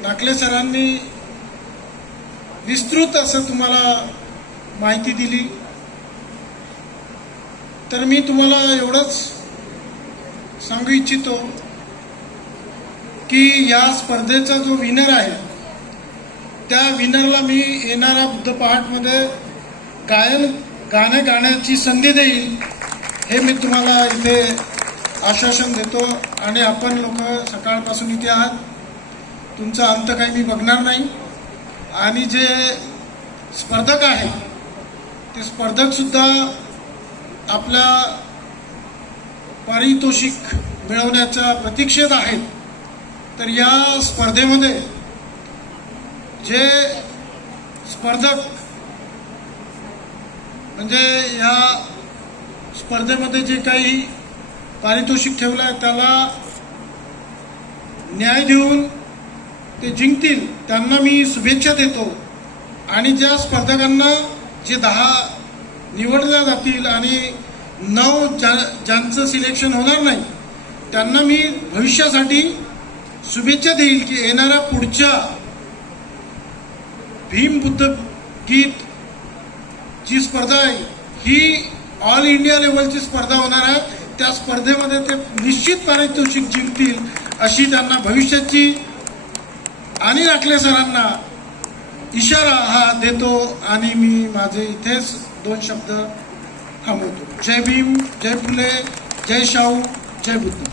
नाकले सरांनी विस्तृत असं तुम्हाला माहिती दिली, तर मी तुम्हाला एवढंच सांगू इच्छितो की या स्पर्धेचा जो विनर आहे त्या विनरला मी येणाऱ्या बुद्ध पहाटमध्ये गाणे गाण्याची संधी देईल, हे मी तुम्हाला इथे आश्वासन देतो। आणि आपण लोक सकाळपासून इथे आहात, तुमचा अंत काही मी बघणार नाही। आणि जे स्पर्धक आहेत ते स्पर्धक सुद्धा आपल्या पारितोषिक मिळवण्याच्या प्रतीक्षेत आहेत। तर या स्पर्धेमध्ये जे स्पर्धक म्हणजे या स्पर्धेमध्ये जे काही पारितोषिक ठेवलं आहे त्याला न्याय देऊन ते जिंकतील त्यांना मी शुभेच्छा देतो। आणि ज्या स्पर्धकांना जे 10 निवडल्या जातील आणि 9 ज्यांचं सिलेक्शन होणार नाही त्यांना मी भविष्यासाठी शुभेच्छा देईल की येणाऱ्या पुढच्या भीम बुद्ध गीत जी स्पर्धा आहे ही ऑल इंडिया लेवलची स्पर्धा होणार आहे। त्या स्पर्धेमध्ये ते निश्चित पारितोषिक जिंकतील अशी त्यांना भविष्याची आणि नाकले सरांना इशारा हा देतो। आणि मी माझे इथेच 2 शब्द थांबवतो। जय भीम, जय फुले, जय शाहू, जय बुद्ध।